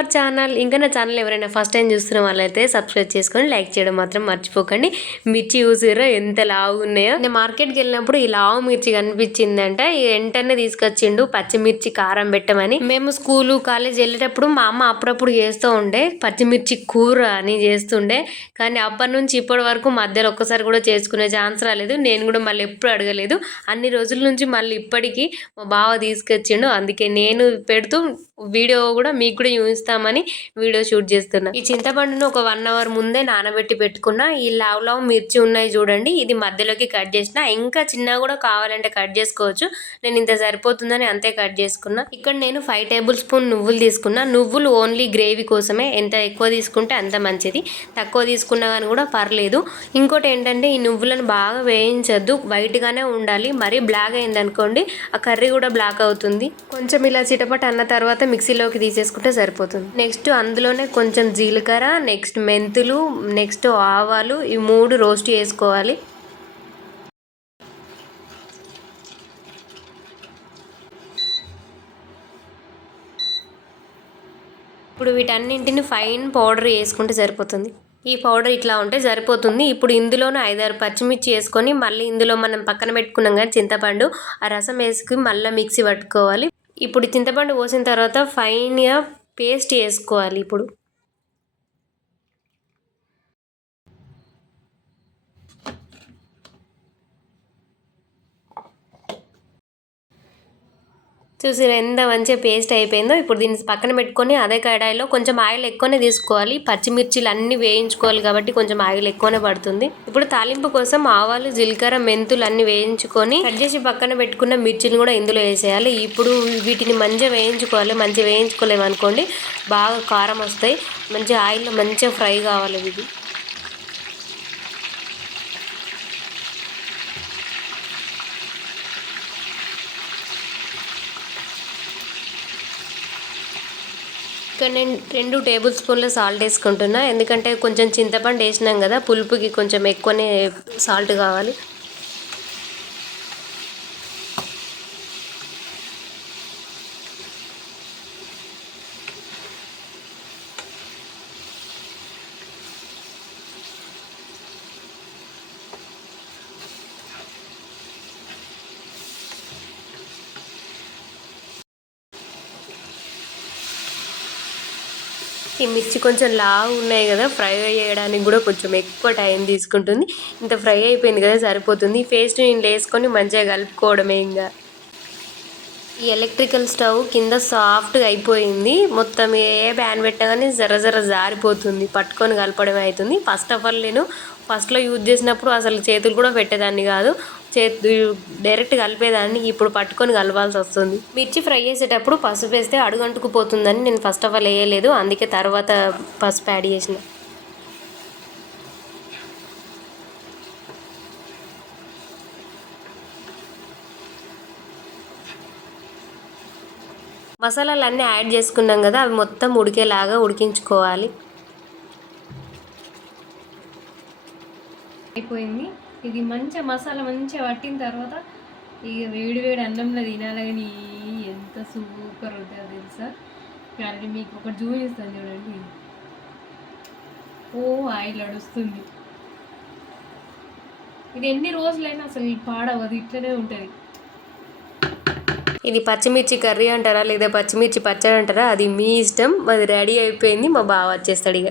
Our channel. ఇంకా నా channel ఎవరైనా ఫస్ట్ టైం చూస్తున్న వాళ్ళైతే సబ్స్క్రైబ్ చేసుకొని లైక్ చేయడం మాత్రం మర్చిపోకండి. మిర్చి చూసిర్రా ఎంత లావు ఉన్నాయో. నేను మార్కెట్కి వెళ్ళినప్పుడు ఈ లావు మిర్చి కనిపించిందంట, వెంటనే తీసుకొచ్చిండు పచ్చిమిర్చి కారం పెట్టమని. మేము స్కూలు కాలేజ్ వెళ్ళేటప్పుడు మా అమ్మ అప్పుడప్పుడు చేస్తూ ఉండే పచ్చిమిర్చి కూర అని చేస్తుండే, కానీ అప్పటి నుంచి ఇప్పటి వరకు మధ్యలో ఒక్కసారి కూడా చేసుకునే ఛాన్స్ రాలేదు. నేను కూడా మళ్ళీ ఎప్పుడు అడగలేదు. అన్ని రోజుల నుంచి మళ్ళీ ఇప్పటికీ మా బావ తీసుకొచ్చిండు, అందుకే నేను పెడుతూ వీడియో కూడా మీకు కూడా చూపిస్తామని వీడియో షూట్ చేస్తున్నా. ఈ చింతపండును ఒక 1 అవర్ ముందే నానబెట్టి పెట్టుకున్నా. ఈ లావు మిర్చి ఉన్నాయి చూడండి, ఇది మధ్యలోకి కట్ చేసిన. ఇంకా చిన్నగా కూడా కావాలంటే కట్ చేసుకోవచ్చు. నేను ఇంత సరిపోతుందని అంతే కట్ చేసుకున్నా. ఇక్కడ నేను 5 టేబుల్ స్పూన్ నువ్వులు తీసుకున్నా. నువ్వులు ఓన్లీ గ్రేవీ కోసమే, ఎంత ఎక్కువ తీసుకుంటే అంత మంచిది, తక్కువ తీసుకున్నా కానీ కూడా పర్లేదు. ఇంకోటి ఏంటంటే ఈ నువ్వులను బాగా వేయించద్దు, వైట్గానే ఉండాలి. మరీ బ్లాక్ అయింది అనుకోండి ఆ కర్రీ కూడా బ్లాక్ అవుతుంది. కొంచెం ఇలా చిటపట అన్న తర్వాత మిక్సీలోకి తీసేసుకుంటే సరిపోతుంది. నెక్స్ట్ అందులోనే కొంచెం జీలకర్ర, నెక్స్ట్ మెంతులు, నెక్స్ట్ ఆవాలు, ఈ 3 రోస్ట్ చేసుకోవాలి. ఇప్పుడు వీటన్నింటిని ఫైన్ పౌడర్ వేసుకుంటే సరిపోతుంది. ఈ పౌడర్ ఇట్లా ఉంటే సరిపోతుంది. ఇప్పుడు ఇందులోనే 5-6 పచ్చిమిర్చి వేసుకొని మళ్ళీ ఇందులో మనం పక్కన పెట్టుకున్నాం కానీ చింతపండు, ఆ రసం వేసుకుని మళ్ళీ మిక్సీ పట్టుకోవాలి. ఇప్పుడు చింతపండు పోసిన తర్వాత ఫైన్గా పేస్ట్ వేసుకోవాలి. ఇప్పుడు చూసారా ఎంత మంచిగా పేస్ట్ అయిపోయిందో. ఇప్పుడు దీన్ని పక్కన పెట్టుకొని అదే కడాయిలో కొంచెం ఆయిల్ ఎక్కువనే తీసుకోవాలి. పచ్చిమిర్చిలు అన్నీ వేయించుకోవాలి కాబట్టి కొంచెం ఆయిల్ ఎక్కువనే పడుతుంది. ఇప్పుడు తాలింపు కోసం ఆవాలు, జీలకర్ర, మెంతులు అన్నీ వేయించుకొని కట్ చేసి పక్కన పెట్టుకున్న మిర్చిని కూడా ఇందులో వేసేయాలి. ఇప్పుడు వీటిని మంచిగా వేయించుకోవాలి. మంచిగా వేయించుకోలేమనుకోండి బాగా కారం వస్తాయి. మంచిగా ఆయిల్లో మంచిగా ఫ్రై కావాలి ఇది. ఇక్కడ నేను 2 టేబుల్ స్పూన్ల సాల్ట్ వేసుకుంటున్నా, ఎందుకంటే కొంచెం చింతపండు వేసినాం కదా, పులుపుకి కొంచెం ఎక్కువనే సాల్ట్ కావాలి. ఈ మిర్చి కొంచెం లావు ఉన్నాయి కదా, ఫ్రై చేయడానికి కూడా కొంచెం ఎక్కువ టైం తీసుకుంటుంది. ఇంత ఫ్రై అయిపోయింది కదా సరిపోతుంది. పేస్ట్ నేను వేసుకొని మంచిగా కలుపుకోవడమే. ఇంకా ఈ ఎలక్ట్రికల్ స్టవ్ కింద సాఫ్ట్గా అయిపోయింది. మొత్తం ఏ ప్యాన్ పెట్టా కానీ జర జారిపోతుంది, పట్టుకొని కలపడమే అవుతుంది. ఫస్ట్ ఆఫ్ ఆల్ నేను ఫస్ట్లో యూజ్ చేసినప్పుడు అసలు చేతులు కూడా పెట్టేదాన్ని కాదు, డైరెక్ట్ కలిపేదాన్ని. ఇప్పుడు పట్టుకొని కలవాల్సి వస్తుంది. మిర్చి ఫ్రై చేసేటప్పుడు పసుపు వేస్తే అడుగంటుకుపోతుందని నేను ఫస్ట్ ఆఫ్ ఆల్ వేయలేదు, అందుకే తర్వాత పసుపు యాడ్ చేసిన. మసాలాలు అన్నీ యాడ్ చేసుకున్నాం కదా, అవి మొత్తం ఉడికేలాగా ఉడికించుకోవాలి. అయిపోయింది. ఇది మంచిగా మసాలా మంచిగా పట్టిన తర్వాత ఇక వేడి అన్నంలో తినాలి. కానీ ఎంత సూపర్ ఉంటుందో తెలుసా. కానీ మీకు ఒకటి చూపిస్తాను చూడండి. ఆయిల్ అడుస్తుంది. ఇది ఎన్ని రోజులైనా అసలు పాడవదు, ఇట్లనే ఉంటుంది. ఇది పచ్చిమిర్చి కర్రీ అంటారా లేదా పచ్చిమిర్చి పచ్చడి అంటారా, అది మీ ఇష్టం. అది రెడీ అయిపోయింది. మా బావ వచ్చేస్తాడు ఇక.